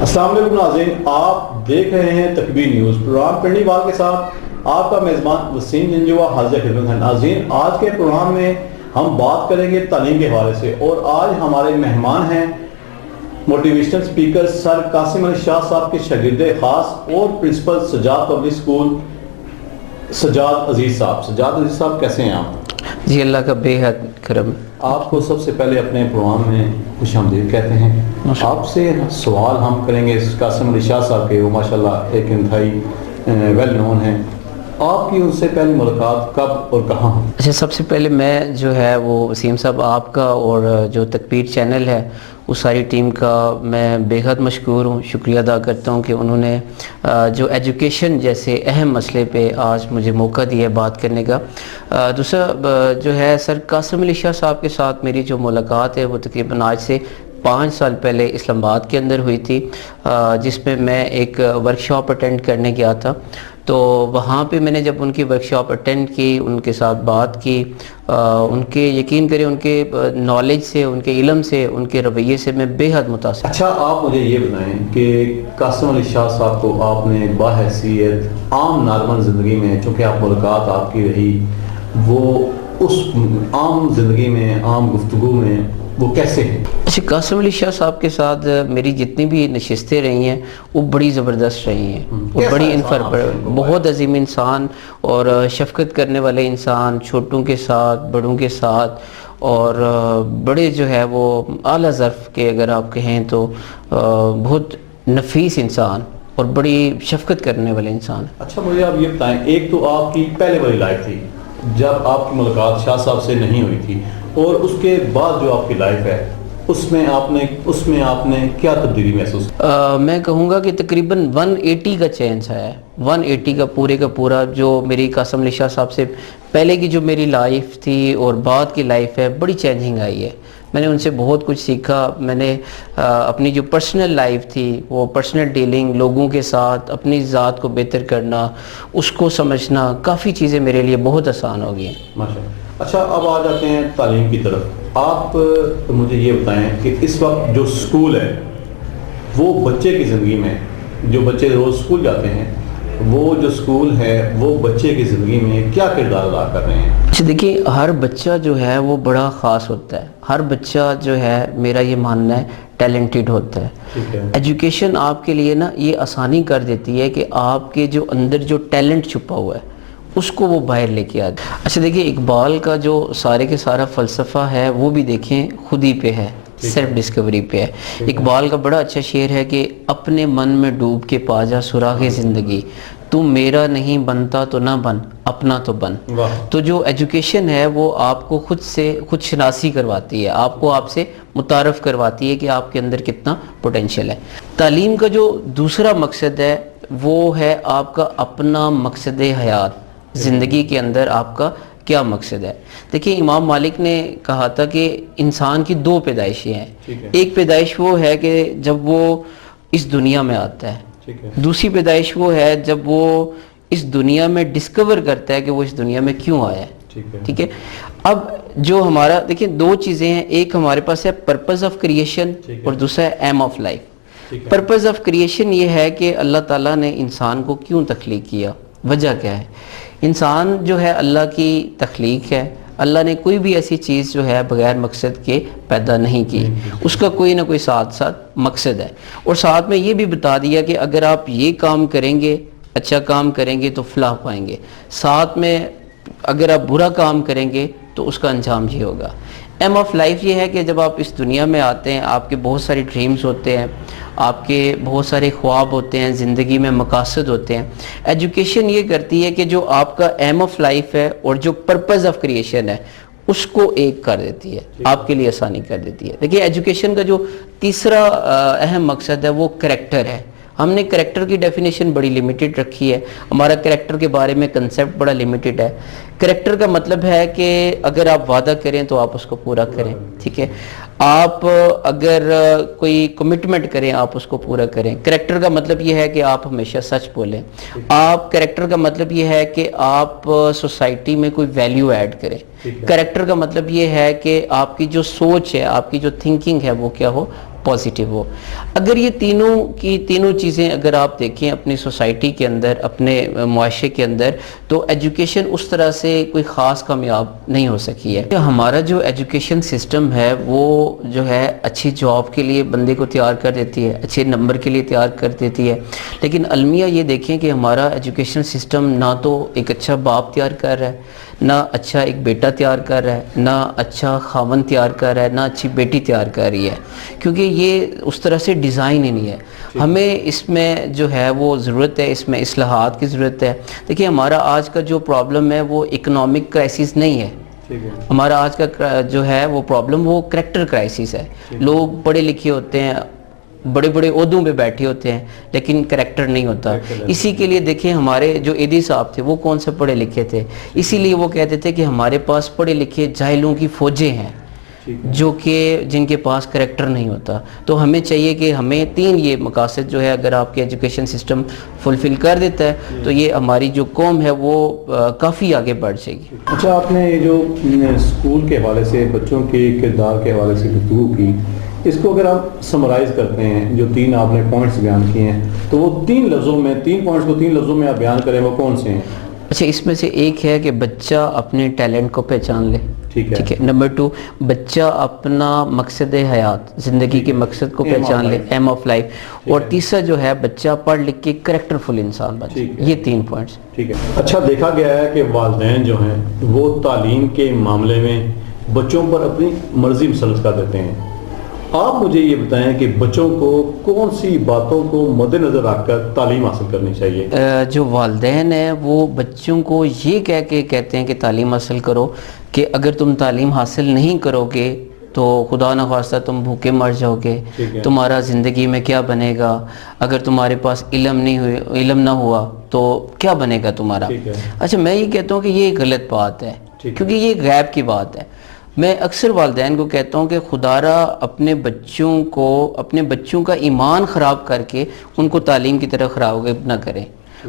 अस्सलाम वालेकुम नाज़रीन, आप देख रहे हैं तकबीर न्यूज़। प्रोग्राम करनी वाल के साथ आपका मेज़बान वसीम जंजुआ हाजिर खिदमत है। नाज़रीन, आज के प्रोग्राम में हम बात करेंगे तालीम के हवाले से, और आज हमारे मेहमान हैं motivational speaker sir Qasim Ali Shah साहब के शागिर्द खास और principal Sajjad public school Sajjad Aziz साहब। सजाद अजीज़ साहब, कैसे हैं आप? जी, अल्लाह का बेहद करम। आपको सबसे पहले अपने प्रोग्राम में खुशामदीद कहते हैं। आपसे सवाल हम करेंगे कासिम अली शाह साहब के, वो माशाल्लाह एक इंतहाई वेल नोन हैं। आपकी उनसे पहली मुलाकात कब और कहाँ? अच्छा, सबसे पहले मैं जो है वो वसीम साहब आपका और जो तकबीर चैनल है उस सारी टीम का मैं बेहद मशकूर हूँ, शुक्रिया अदा करता हूँ कि उन्होंने जो एजुकेशन जैसे अहम मसले पे आज मुझे मौका दिया है बात करने का। दूसरा जो है सर कासिम अली शाह साहब के साथ मेरी जो मुलाकात है वो तकरीबन आज से 5 साल पहले इस्लामाबाद के अंदर हुई थी, जिसमें मैं एक वर्कशॉप अटेंड करने गया था। तो वहाँ पे मैंने जब उनकी वर्कशॉप अटेंड की, उनके साथ बात की, उनके यकीन करें उनके नॉलेज से, उनके इल्म से, उनके रवैये से मैं बेहद मुतासिर। अच्छा, आप मुझे ये बताएं कि कासिम अली शाह साहब को आपने बाहैसियत आम नॉर्मल ज़िंदगी में, चूँकि आप मुलाकात आपकी रही, वो उस आम ज़िंदगी में, आम गुफ्तगू में वो कैसे हैं? अच्छा, कासिम अली शाह साहब के साथ मेरी जितनी भी नशिस्तें रही हैं वो बड़ी ज़बरदस्त रही हैं। वो बड़ी बहुत अजीम इंसान और शफ़क़त करने वाले इंसान, छोटों के साथ, बड़ों के साथ, और बड़े जो है वो आला ज़र्फ़ के अगर आप कहें तो बहुत नफीस इंसान और बड़ी शफ़क़त करने वाले इंसान। अच्छा, मुझे आप ये बताएं, एक तो आपकी पहले वाली लाइफ थी जब आपकी मुलाकात शाह साहब से नहीं हुई थी, और उसके बाद जो आपकी लाइफ है उसमें आपने क्या तब्दीली महसूस? मैं कहूँगा कि तकरीबन 180 का चेंज है। 180 का पूरा जो मेरी कासिम अली शाह साहब से पहले की जो मेरी लाइफ थी और बाद की लाइफ है, बड़ी चेंजिंग आई है। मैंने उनसे बहुत कुछ सीखा। मैंने अपनी जो पर्सनल लाइफ थी, वो पर्सनल डीलिंग, लोगों के साथ अपनी ज़ात को बेहतर करना, उसको समझना, काफ़ी चीज़ें मेरे लिए बहुत आसान हो गई हैं। माशाअल्लाह। अच्छा, अब आ जाते हैं तालीम की तरफ। आप मुझे ये बताएं कि इस वक्त जो स्कूल है वो बच्चे की ज़िंदगी में, जो बच्चे रोज़ स्कूल जाते हैं, वो जो स्कूल है वो बच्चे की ज़िंदगी में क्या किरदार अदा कर रहे हैं? अच्छा, देखिए, हर बच्चा जो है वो बड़ा ख़ास होता है। हर बच्चा जो है, मेरा ये मानना है, टैलेंटेड होता है। ठीक है। एजुकेशन आपके लिए ना ये आसानी कर देती है कि आपके जो अंदर जो टैलेंट छुपा हुआ है उसको वो बाहर लेके आते। अच्छा, देखिए, इकबाल का जो सारे के सारा फ़लसफ़ा है वो भी देखें खुद ही पे है, सेल्फ डिस्कवरी पे है। इकबाल का बड़ा अच्छा शेर है कि अपने मन में डूब के पा जा सुराग़े ज़िंदगी, तू मेरा नहीं बनता तो ना बन, अपना तो बन। तो जो एजुकेशन है वो आपको खुद शनासी करवाती है, आपको आपसे मुतारफ़ करवाती है कि आपके अंदर कितना पोटेंशियल है। तालीम का जो दूसरा मकसद है वो है आपका अपना मकसद हयात, ज़िंदगी के अंदर आपका क्या मकसद है। देखिए, इमाम मालिक ने कहा था कि इंसान की 2 पैदाइशें हैं। एक पैदाइश वो है कि जब वो इस दुनिया में आता है, दूसरी पैदाइश वो है जब वो इस दुनिया में डिस्कवर करता है कि वो इस दुनिया में क्यों आया है। ठीक है। अब जो हमारा, देखिए, 2 चीज़ें हैं। एक हमारे पास है पर्पज़ ऑफ क्रिएशन और दूसरा है aim of life. Purpose of creation ये है कि अल्लाह ताला ने इंसान को क्यों तख्लीक किया, वजह क्या है। इंसान जो है अल्लाह की तख्लीक है। अल्लाह ने कोई भी ऐसी चीज़ जो है बगैर मकसद के पैदा नहीं की, उसका कोई ना कोई साथ साथ मकसद है। और साथ में ये भी बता दिया कि अगर आप ये काम करेंगे, अच्छा काम करेंगे तो फलाह पाएंगे, साथ में अगर आप बुरा काम करेंगे तो उसका अंजाम ये होगा। एम ऑफ लाइफ ये है कि जब आप इस दुनिया में आते हैं आपके बहुत सारे ड्रीम्स होते हैं, आपके बहुत सारे ख्वाब होते हैं, ज़िंदगी में मकासद होते हैं। एजुकेशन ये करती है कि जो आपका एम ऑफ लाइफ है और जो पर्पज़ ऑफ क्रिएशन है उसको एक कर देती है, आपके लिए आसानी कर देती है। देखिए, एजुकेशन का जो तीसरा अहम मकसद है वो करैक्टर है। हमने करैक्टर की डेफिनेशन बड़ी लिमिटेड रखी है। हमारा करैक्टर के बारे में कंसेप्ट बड़ा लिमिटेड है। करैक्टर का मतलब है कि अगर आप वादा करें तो आप उसको पूरा करें। ठीक है। आप अगर कोई कमिटमेंट करें आप उसको पूरा करें। करैक्टर का मतलब ये है कि आप हमेशा सच बोलें। आप करैक्टर का मतलब ये है कि आप सोसाइटी में कोई वैल्यू ऐड करें। करैक्टर का मतलब ये है कि आपकी जो सोच है, आपकी जो थिंकिंग है वो क्या हो, پازیٹیو ہو. اگر یہ تینوں چیزیں اگر آپ دیکھیں اپنی سوسائٹی کے اندر, اپنے معاشرے کے اندر, تو ایجوکیشن اس طرح سے کوئی خاص کامیاب نہیں ہو سکی ہے. ہمارا جو ایجوکیشن سسٹم ہے وہ جو ہے اچھی جاب کے لیے بندے کو تیار کر دیتی ہے, اچھے نمبر کے لیے تیار کر دیتی ہے, لیکن المیہ یہ دیکھیں کہ ہمارا ایجوکیشن سسٹم نہ تو ایک اچھا باپ تیار کر رہا ہے, نہ اچھا ایک بیٹا تیار کر رہا ہے, نہ اچھا خاوند تیار کر رہا ہے, نہ اچھی بیٹی تیار کر رہی ہے, کیونکہ یہ اس طرح سے ڈیزائن ہی نہیں ہے. ہمیں اس میں جو ہے وہ ضرورت ہے, اس میں اصلاحات کی ضرورت ہے. دیکھیے ہمارا آج کا جو پرابلم ہے وہ اکنامک کرائسس نہیں ہے, ہمارا آج کا جو ہے وہ پرابلم وہ کریکٹر کرائسس ہے. لوگ پڑھے لکھے ہوتے ہیں, بڑے بڑے عہدوں پہ بیٹھے ہوتے ہیں, لیکن کریکٹر نہیں ہوتا. اسی کے لیے دیکھیں ہمارے جو ایدی صاحب تھے وہ کون سے پڑھے لکھے تھے, اسی لیے وہ کہتے تھے کہ ہمارے پاس پڑھے لکھے جاہلوں کی فوجیں ہیں جو کہ جن کے پاس کریکٹر نہیں ہوتا. تو ہمیں چاہیے کہ ہمیں 3 یہ مقاصد جو ہے اگر آپ کے ایجوکیشن سسٹم فلفل کر دیتا ہے تو یہ ہماری جو قوم ہے وہ کافی آگے بڑھ جائے گی. اچھا, آپ نے یہ جو اسکول کے حوالے سے بچوں کے کردار کے حوالے سے گفتگو کی, اس کو اگر آپ سمرائز کرتے ہیں جو 3 آپ نے پوائنٹس بیان کیے ہیں, تو وہ 3 لفظوں میں 3 پوائنٹس کو 3 لفظوں میں آپ بیان کریں, وہ کون سے ہیں؟ اچھا, اس میں سے ایک ہے کہ بچہ اپنے ٹیلنٹ کو پہچان لے. ٹھیک ہے. نمبر 2, بچہ اپنا مقصد حیات, زندگی کے مقصد کو پہچان لے, ایم آف لائف. اور تیسرا جو ہے بچہ پڑھ لکھ کے کریکٹر فل انسان بنے. یہ 3 پوائنٹس. ٹھیک ہے. اچھا, دیکھا گیا ہے کہ والدین جو ہیں وہ تعلیم کے معاملے میں بچوں پر اپنی مرضی مسلط کر دیتے ہیں. آپ مجھے یہ بتائیں کہ بچوں کو کون سی باتوں کو مد نظر رکھ کر تعلیم حاصل کرنی چاہیے؟ جو والدین ہیں وہ بچوں کو یہ کہہ کے کہتے ہیں کہ تعلیم حاصل کرو, کہ اگر تم تعلیم حاصل نہیں کرو گے تو خدا نہ خواستہ تم بھوکے مر جاؤ گے, تمہارا زندگی میں کیا بنے گا, اگر تمہارے پاس علم نہ ہوا تو کیا بنے گا تمہارا. اچھا, میں یہ کہتا ہوں کہ یہ ایک غلط بات ہے, کیونکہ یہ غیب کی بات ہے. میں اکثر والدین کو کہتا ہوں کہ خدا را اپنے بچوں کا ایمان خراب کر کے ان کو تعلیم کی طرف خراب نہ کریں.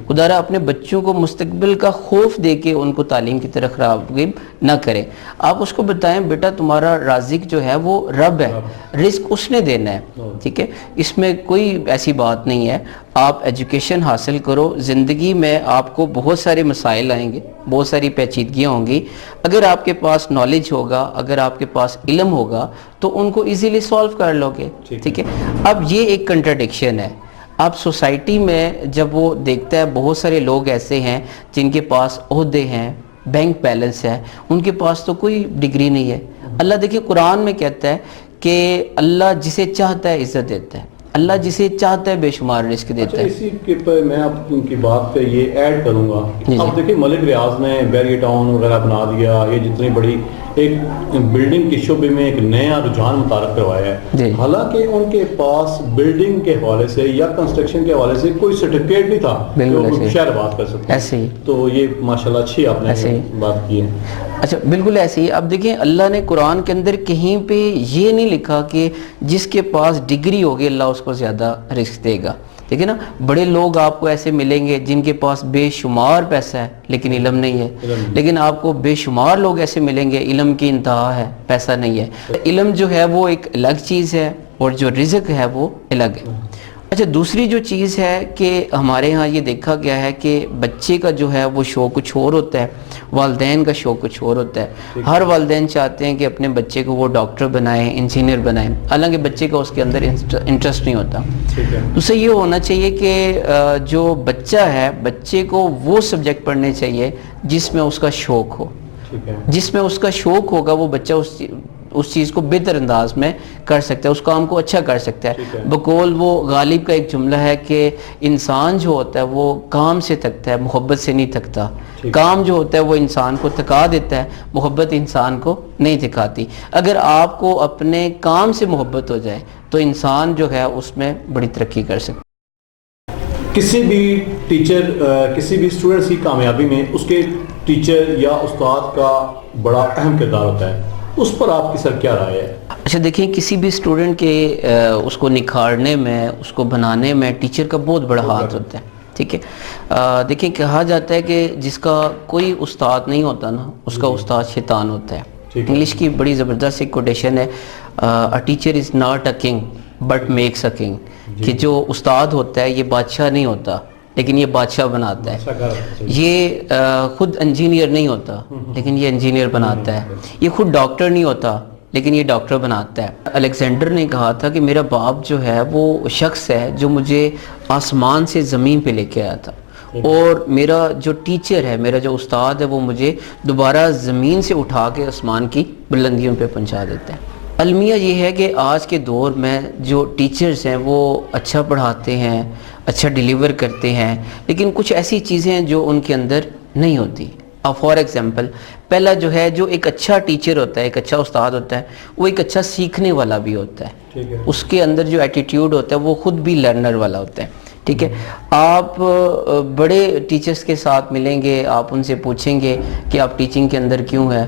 خدا را اپنے بچوں کو مستقبل کا خوف دے کے ان کو تعلیم کی طرف خراب نہ کریں. آپ اس کو بتائیں بیٹا تمہارا رازق جو ہے وہ رب ہے, رزق اس نے دینا ہے. ٹھیک ہے, اس میں کوئی ایسی بات نہیں ہے. آپ ایجوکیشن حاصل کرو, زندگی میں آپ کو بہت سارے مسائل آئیں گے, بہت ساری پیچیدگیاں ہوں گی. اگر آپ کے پاس نالج ہوگا, اگر آپ کے پاس علم ہوگا تو ان کو ایزیلی سالو کر لو گے. ٹھیک ہے. اب یہ ایک کنٹراڈکشن ہے. آپ سوسائٹی میں جب وہ دیکھتا ہے بہت سارے لوگ ایسے ہیں جن کے پاس عہدے ہیں, بینک بیلنس ہے, ان کے پاس تو کوئی ڈگری نہیں ہے. اللہ دیکھیں قرآن میں کہتا ہے کہ اللہ جسے چاہتا ہے عزت دیتا ہے, اللہ جسے چاہتا ہے بے شمار رزق دیتا ہے. اسی کے پر میں آپ کی بات پہ یہ ایڈ کروں گا. اب دیکھیں ملک ریاض نے بیری ٹاؤن وغیرہ بنا دیا, یہ جتنی بڑی ایک بلڈنگ کے شعبے میں ایک نیا رجحان متعارف کروایا ہے. حالانکہ ان کے پاس بلڈنگ کے حوالے سے یا کنسٹرکشن کے حوالے سے کوئی سرٹیفکیٹ نہیں تھا جو شہر بات کر سکتے. ایسے ہی تو یہ ماشاءاللہ اچھی آپ نے بات کی ہے. اچھا, بالکل ایسے ہی. اب دیکھیں اللہ نے قرآن کے اندر کہیں پہ یہ نہیں لکھا کہ جس کے پاس ڈگری ہوگی اللہ اس کو زیادہ رزق دے گا. دیکھیں نا, بڑے لوگ آپ کو ایسے ملیں گے جن کے پاس بے شمار پیسہ ہے لیکن علم نہیں ہے, لیکن آپ کو بے شمار لوگ ایسے ملیں گے علم کی انتہا ہے, پیسہ نہیں ہے. علم جو ہے وہ ایک الگ چیز ہے اور جو رزق ہے وہ الگ ہے. اچھا, دوسری جو چیز ہے کہ ہمارے ہاں یہ دیکھا گیا ہے کہ بچے کا جو ہے وہ شوق کچھ اور ہوتا ہے, والدین کا شوق کچھ اور ہوتا ہے. ہر والدین چاہتے ہیں کہ اپنے بچے کو وہ ڈاکٹر بنائیں, انجینئر بنائیں, حالانکہ بچے کا اس کے اندر انٹرسٹ نہیں ہوتا. اسے یہ ہونا چاہیے کہ جو بچہ ہے بچے کو وہ سبجیکٹ پڑھنے چاہیے جس میں اس کا شوق ہو. جس میں اس کا شوق ہوگا وہ بچہ اس چیز کو بہتر انداز میں کر سکتا ہے, اس کام کو اچھا کر سکتا ہے. بقول وہ غالب کا ایک جملہ ہے کہ انسان جو ہوتا ہے وہ کام سے تھکتا ہے, محبت سے نہیں تھکتا. کام جو ہوتا ہے وہ انسان کو تھکا دیتا ہے, محبت انسان کو نہیں تھکاتی. اگر آپ کو اپنے کام سے محبت ہو جائے تو انسان جو ہے اس میں بڑی ترقی کر سکتا ہے. کسی بھی ٹیچر, کسی بھی اسٹوڈنٹ کی کامیابی میں اس کے ٹیچر یا استاد کا بڑا اہم کردار ہوتا ہے, اس پر آپ کی سر کیا رائے ہے؟ اچھا دیکھیں, کسی بھی اسٹوڈنٹ کے اس کو نکھارنے میں, اس کو بنانے میں ٹیچر کا بہت بڑا ہاتھ ہوتا ہے. ٹھیک ہے, دیکھیں کہا جاتا ہے کہ جس کا کوئی استاد نہیں ہوتا نا اس کا استاد شیطان ہوتا ہے. انگلش کی بڑی زبردست ایک کوٹیشن ہے, a teacher is not a king but makes a king, कि जो उस्ताद होता है ये बादशाह नहीं होता लेकिन ये बादशाह बनाता है। ये खुद इंजीनियर नहीं होता लेकिन ये इंजीनियर बनाता है। ये खुद डॉक्टर नहीं होता लेकिन ये डॉक्टर बनाता है। अलेक्जेंडर ने कहा था कि मेरा बाप जो है वो शख्स है जो मुझे आसमान से ज़मीन पे लेके आया था, और मेरा जो टीचर है, मेरा जो उस्ताद है, वो मुझे दोबारा ज़मीन से उठा के आसमान की बुलंदियों पे पहुंचा देता है। अलमिया ये है कि आज के दौर में जो टीचर्स हैं वो अच्छा पढ़ाते हैं, अच्छा डिलीवर करते हैं, लेकिन कुछ ऐसी चीज़ें हैं जो उनके अंदर नहीं होती। अब फॉर एग्जांपल, पहला जो है, जो एक अच्छा टीचर होता है, एक अच्छा उस्ताद होता है, वो एक अच्छा सीखने वाला भी होता है। ठीक है। उसके अंदर जो एटीट्यूड होता है वो खुद भी लर्नर वाला होता है। ठीक है। आप बड़े टीचर्स के साथ मिलेंगे, आप उनसे पूछेंगे कि आप टीचिंग के अंदर क्यों है,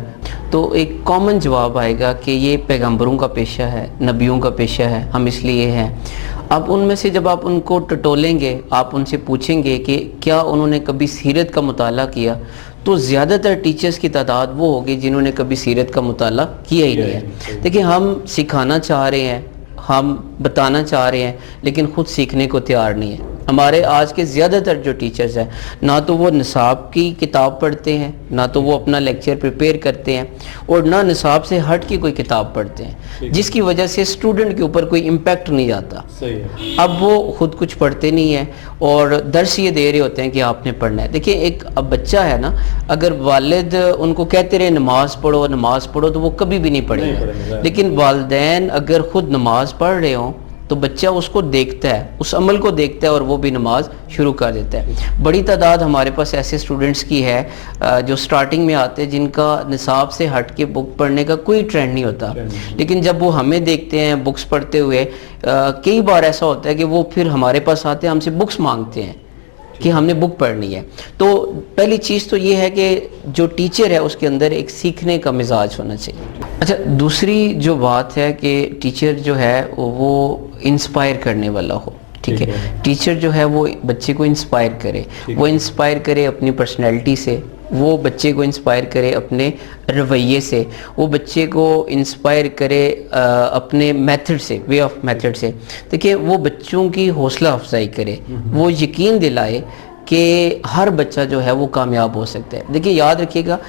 तो एक कॉमन जवाब आएगा कि ये पैगंबरों का पेशा है, नबियों का पेशा है, हम इसलिए हैं। अब उनमें से जब आप उनको टटोलेंगे, आप उनसे पूछेंगे कि क्या उन्होंने कभी सीरत का मुताला किया, तो ज़्यादातर टीचर्स की तादाद वो होगी जिन्होंने कभी सीरत का मुताला किया ही नहीं है। देखिए, हम सिखाना चाह रहे हैं, हम बताना चाह रहे हैं, लेकिन ख़ुद सीखने को तैयार नहीं है। हमारे आज के ज़्यादातर जो टीचर्स हैं, ना तो वो निसाब की किताब पढ़ते हैं, ना तो वो अपना लेक्चर प्रिपेयर करते हैं, और ना निसाब से हट के कोई किताब पढ़ते हैं, जिसकी वजह से स्टूडेंट के ऊपर कोई इम्पैक्ट नहीं जाता। सही है। अब वो खुद कुछ पढ़ते नहीं हैं और दर्स ये दे रहे होते हैं कि आपने पढ़ना है। देखिए, एक अब बच्चा है ना, अगर वालिद उनको कहते रहे नमाज पढ़ो नमाज पढ़ो, तो वो कभी भी नहीं पढ़ेगा। लेकिन वालिदैन अगर खुद नमाज पढ़ रहे हों तो बच्चा उसको देखता है, उस अमल को देखता है, और वो भी नमाज शुरू कर देता है। बड़ी तादाद हमारे पास ऐसे स्टूडेंट्स की है जो स्टार्टिंग में आते हैं, जिनका निसाब से हट के बुक पढ़ने का कोई ट्रेंड नहीं होता, लेकिन जब वो हमें देखते हैं बुक्स पढ़ते हुए, कई बार ऐसा होता है कि वो फिर हमारे पास आते हैं, हमसे बुक्स मांगते हैं कि हमने बुक पढ़नी है। तो पहली चीज़ तो ये है कि जो टीचर है उसके अंदर एक सीखने का मिजाज होना चाहिए। अच्छा, दूसरी जो बात है कि टीचर जो है वो इंस्पायर करने वाला हो। ठीक है। टीचर जो है वो बच्चे को इंस्पायर करे, वो इंस्पायर करे अपनी पर्सनैलिटी से, वो बच्चे को इंस्पायर करे अपने रवैये से, वो बच्चे को इंस्पायर करे अपने मेथड से, वे ऑफ मेथड से। देखिए, वो बच्चों की हौसला अफजाई करे, वो यकीन दिलाए कि हर बच्चा जो है वो कामयाब हो सकता है। देखिए, याद रखिएगा,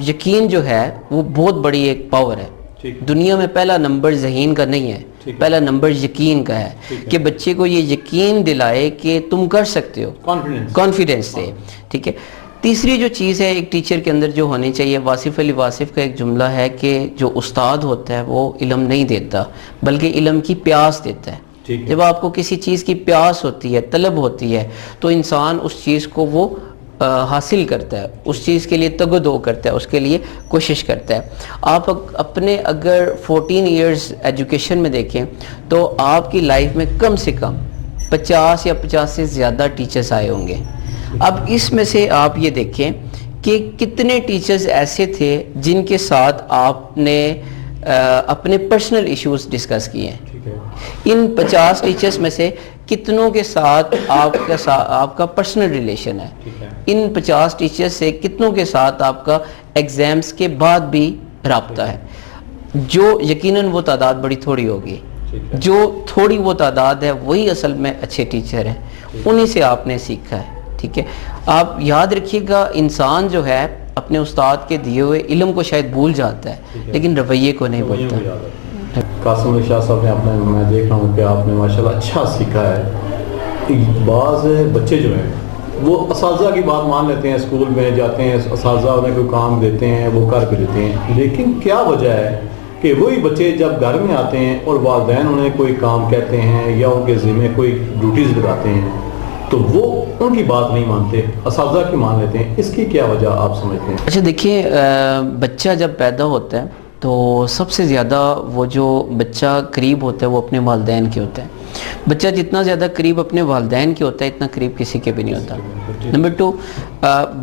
यकीन जो है वो बहुत बड़ी एक पावर है। दुनिया में पहला नंबर ज़हीन का नहीं है, पहला नंबर यकीन का है कि बच्चे को ये यकीन दिलाए कि तुम कर सकते हो, कॉन्फिडेंस से। ठीक है। तीसरी जो चीज़ है एक टीचर के अंदर जो होनी चाहिए, वासिफ अली वासिफ का एक जुमला है कि जो उस्ताद होता है वो इल्म नहीं देता बल्कि इल्म की प्यास देता है। जब आपको किसी चीज़ की प्यास होती है, तलब होती है, तो इंसान उस चीज़ को वो हासिल करता है, उस चीज़ के लिए तगदो करता है, उसके लिए कोशिश करता है। आप अपने अगर 14 इयर्स एजुकेशन में देखें तो आपकी लाइफ में कम से कम 50 या 50 से ज़्यादा टीचर्स आए होंगे। अब इसमें से आप ये देखें कि कितने टीचर्स ऐसे थे जिनके साथ आपने अपने पर्सनल इश्यूज डिस्कस किए हैं। इन 50 टीचर्स में से कितनों के साथ आपका पर्सनल रिलेशन है। इन 50 टीचर्स से कितनों के साथ आपका एग्जाम्स के बाद भी राब्ता है। जो यकीनन वो तादाद बड़ी थोड़ी होगी, जो थोड़ी वो तादाद है वही असल में अच्छे टीचर हैं, उन्हीं से आपने सीखा है। ठीक है। आप याद रखिएगा, इंसान जो है अपने उस्ताद के दिए हुए इल्म को शायद भूल जाता है लेकिन रवैये को नहीं भूलता। कासिम अली शाह साहब ने आपने, मैं देख रहा हूँ कि आपने माशाल्लाह अच्छा सीखा है। बाज़ बच्चे जो हैं वो असातिज़ा की बात मान लेते हैं, स्कूल में जाते हैं, असातिज़ा उन्हें कोई काम देते हैं, वो कर भी देते हैं, लेकिन क्या वजह है कि वही बच्चे जब घर में आते हैं और वालिदैन उन्हें कोई काम कहते हैं या उनके ज़िम्मे कोई ड्यूटीज़ लगाते हैं तो वो उनकी बात नहीं मानते, असातिज़ा की मान लेते हैं। इसकी क्या वजह आप समझते हैं? अच्छा, देखिए, बच्चा जब पैदा होता है तो सबसे ज़्यादा वो जो बच्चा करीब होता है वो अपने वालिदैन के होता है। बच्चा जितना ज़्यादा करीब अपने वालिदैन के होता है इतना करीब किसी के भी नहीं होता। नंबर 2,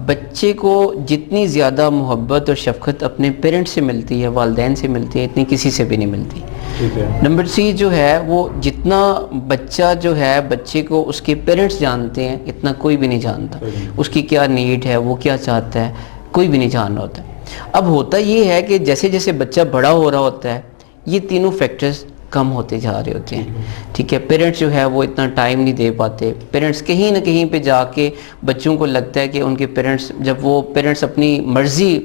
बच्चे को जितनी ज़्यादा मोहब्बत और शफ़क़त अपने पेरेंट्स से मिलती है, वालिदैन से मिलती है, इतनी किसी से भी नहीं मिलती। नंबर 3 जो है वो जितना बच्चा जो है बच्चे को उसके पेरेंट्स जानते हैं इतना कोई भी नहीं जानता। उसकी क्या नीड है, वो क्या चाहता है, कोई भी नहीं जान रहा होता। अब होता ये है कि जैसे जैसे बच्चा बड़ा हो रहा होता है ये तीनों फैक्टर्स کم ہوتے جا رہے ہوتے ہیں. ٹھیک ہے, پیرنٹس جو ہے وہ اتنا ٹائم نہیں دے پاتے. پیرنٹس کہیں نہ کہیں پہ جا کے بچوں کو لگتا ہے کہ ان کے پیرنٹس, جب وہ پیرنٹس اپنی مرضی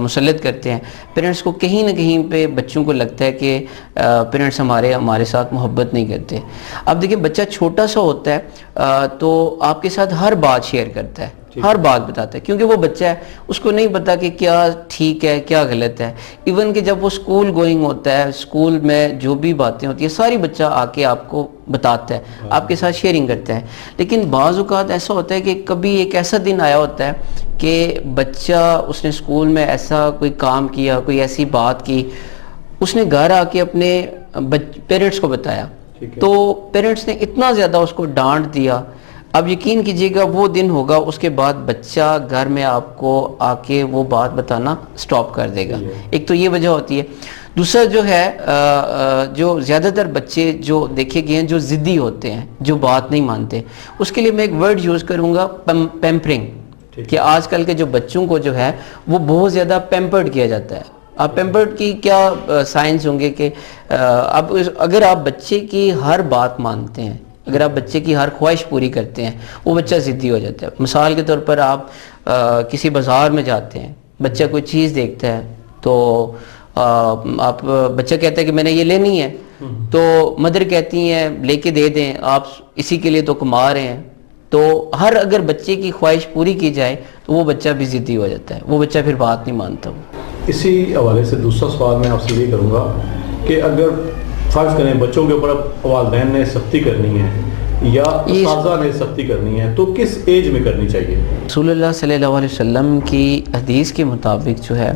مسلط کرتے ہیں, پیرنٹس کو کہیں نہ کہیں پہ بچوں کو لگتا ہے کہ پیرنٹس ہمارے ساتھ محبت نہیں کرتے. اب دیکھیں بچہ چھوٹا سا ہوتا ہے تو آپ کے ساتھ ہر بات شیئر کرتا ہے, ہر بات بتاتا ہے, کیونکہ وہ بچہ ہے, اس کو نہیں پتا کہ کیا ٹھیک ہے کیا غلط ہے. ایون کہ جب وہ اسکول گوئنگ ہوتا ہے, اسکول میں جو بھی باتیں ہوتی ہیں ساری بچہ آ کے آپ کو بتاتا ہے, آپ کے ساتھ شیئرنگ کرتا ہے. لیکن بعض اوقات ایسا ہوتا ہے کہ کبھی ایک ایسا دن آیا ہوتا ہے کہ بچہ, اس نے اسکول میں ایسا کوئی کام کیا, کوئی ایسی بات کی, اس نے گھر آ کے اپنے پیرنٹس کو بتایا, تو پیرنٹس نے اتنا زیادہ اس کو ڈانٹ دیا. اب یقین کیجئے گا وہ دن ہوگا, اس کے بعد بچہ گھر میں آپ کو آ کے وہ بات بتانا سٹاپ کر دے گا. ایک تو یہ وجہ ہوتی ہے. دوسرا جو ہے, جو زیادہ تر بچے جو دیکھے گئے ہیں جو ضدی ہوتے ہیں, جو بات نہیں مانتے, اس کے لیے میں ایک ورڈ یوز کروں گا, پیمپرنگ. کہ آج کل کے جو بچوں کو جو ہے وہ بہت زیادہ پیمپرڈ کیا جاتا ہے. آپ پیمپرڈ کی کیا سائنس ہوں گے کہ اب اگر آپ بچے کی ہر بات مانتے ہیں, اگر آپ بچے کی ہر خواہش پوری کرتے ہیں, وہ بچہ ضدی ہو جاتا ہے. مثال کے طور پر آپ کسی بازار میں جاتے ہیں, بچہ کوئی چیز دیکھتا ہے تو آپ, بچہ کہتا ہے کہ میں نے یہ لینی ہے, تو مدر کہتی ہیں لے کے دے دیں, آپ اسی کے لیے تو کما رہے ہیں. تو ہر اگر بچے کی خواہش پوری کی جائے تو وہ بچہ بھی ضدی ہو جاتا ہے, وہ بچہ پھر بات نہیں مانتا. اسی حوالے سے دوسرا سوال میں آپ سے یہ کروں گا کہ اگر فرض کریں بچوں کے اوپر والدین نے سختی کرنی ہے یا اساتذہ نے سختی کرنی ہے, تو کس ایج میں کرنی چاہیے؟ رسول اللہ صلی اللہ علیہ وسلم کی حدیث کے مطابق جو ہے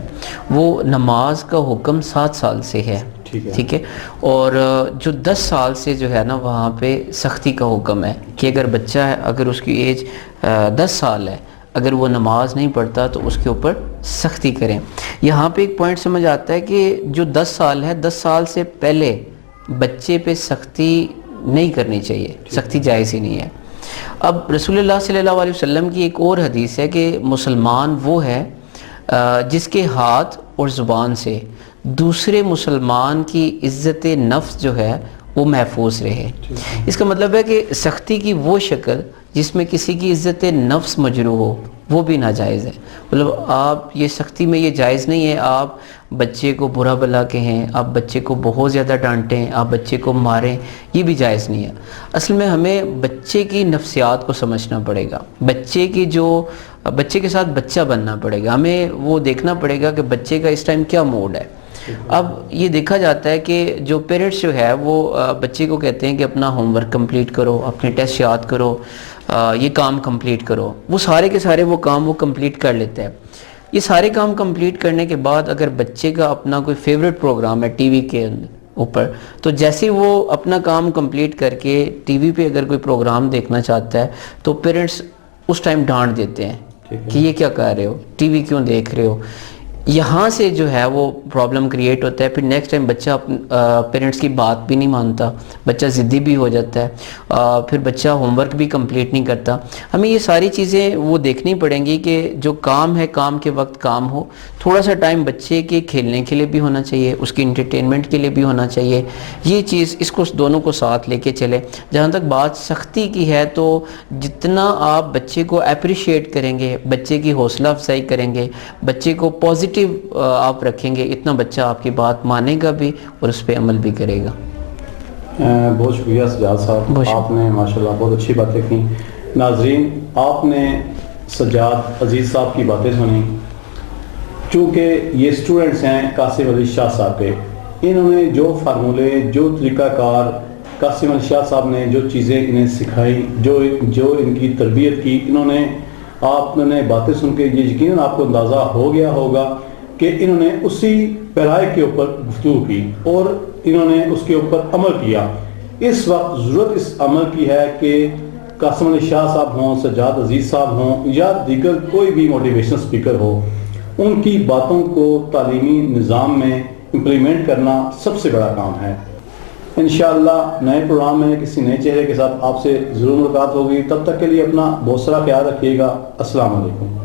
وہ نماز کا حکم 7 سال سے ہے. ٹھیک ہے, اور جو 10 سال سے جو ہے نا وہاں پہ سختی کا حکم ہے کہ اگر بچہ ہے, اگر اس کی ایج 10 سال ہے, اگر وہ نماز نہیں پڑھتا تو اس کے اوپر سختی کریں. یہاں پہ ایک پوائنٹ سمجھ آتا ہے کہ جو 10 سال ہے, 10 سال سے پہلے بچے پہ سختی نہیں کرنی چاہیے, سختی جائز ہی نہیں ہے. اب رسول اللہ صلی اللہ علیہ وسلم کی ایک اور حدیث ہے کہ مسلمان وہ ہے جس کے ہاتھ اور زبان سے دوسرے مسلمان کی عزت نفس جو ہے وہ محفوظ رہے. اس کا مطلب ہے کہ سختی کی وہ شکل جس میں کسی کی عزت نفس مجروح ہو وہ بھی ناجائز ہے. مطلب آپ یہ سختی میں یہ جائز نہیں ہے آپ بچے کو برا بلا کہیں, آپ بچے کو بہت زیادہ ڈانٹیں, آپ بچے کو ماریں, یہ بھی جائز نہیں ہے. اصل میں ہمیں بچے کی نفسیات کو سمجھنا پڑے گا, بچے کے ساتھ بچہ بننا پڑے گا. ہمیں وہ دیکھنا پڑے گا کہ بچے کا اس ٹائم کیا موڈ ہے. اب یہ دیکھا جاتا ہے کہ جو پیرنٹس جو ہے وہ بچے کو کہتے ہیں کہ اپنا ہوم ورک کمپلیٹ کرو, اپنے ٹیسٹ یاد کرو, یہ کام کمپلیٹ کرو. وہ سارے کے سارے وہ کام وہ کمپلیٹ کر لیتے ہیں. یہ سارے کام کمپلیٹ کرنے کے بعد اگر بچے کا اپنا کوئی فیوریٹ پروگرام ہے ٹی وی کے اوپر, تو جیسے وہ اپنا کام کمپلیٹ کر کے ٹی وی پہ اگر کوئی پروگرام دیکھنا چاہتا ہے تو پیرنٹس اس ٹائم ڈانٹ دیتے ہیں کہ یہ کیا کر رہے ہو, ٹی وی کیوں دیکھ رہے ہو. یہاں سے جو ہے وہ پرابلم کریٹ ہوتا ہے. پھر نیکسٹ ٹائم بچہ پیرنٹس کی بات بھی نہیں مانتا, بچہ ضدی بھی ہو جاتا ہے, پھر بچہ ہوم ورک بھی کمپلیٹ نہیں کرتا. ہمیں یہ ساری چیزیں وہ دیکھنی پڑیں گی کہ جو کام ہے کام کے وقت کام ہو, تھوڑا سا ٹائم بچے کے کھیلنے کے لیے بھی ہونا چاہیے, اس کی انٹرٹینمنٹ کے لیے بھی ہونا چاہیے. یہ چیز اس کو دونوں کو ساتھ لے کے چلے. جہاں تک بات سختی کی ہے تو جتنا آپ بچے کو اپریشیٹ کریں گے, بچے کی حوصلہ افزائی کریں گے, بچے کو پازیٹیو آپ رکھیں گے, اتنا بچہ آپ کی بات مانے گا بھی اور اس پہ عمل بھی کرے گا. بہت شکریہ سجاد صاحب, آپ نے ماشاءاللہ بہت اچھی باتیں کی. ناظرین, آپ نے سجاد عزیز صاحب کی باتیں سنی. چونکہ یہ اسٹوڈنٹس ہیں قاسم علی شاہ صاحب کے, انہوں نے جو فارمولے, جو طریقہ کار قاسم علی شاہ صاحب نے جو چیزیں انہیں سکھائی, جو ان کی تربیت کی, آپ نے باتیں سن کے یہ یقیناً آپ کو اندازہ ہو گیا ہوگا کہ انہوں نے اسی پیرائے کے اوپر گفتگو کی اور انہوں نے اس کے اوپر عمل کیا. اس وقت ضرورت اس عمل کی ہے کہ قاسم علی شاہ صاحب ہوں, سجاد عزیز صاحب ہوں یا دیگر کوئی بھی موٹیویشنل اسپیکر ہو, ان کی باتوں کو تعلیمی نظام میں امپلیمنٹ کرنا سب سے بڑا کام ہے. انشاءاللہ نئے پروگرام میں کسی نئے چہرے کے ساتھ آپ سے ضرور ملاقات ہوگی. تب تک کے لیے اپنا بہت سارا خیال رکھیے گا. السلام علیکم.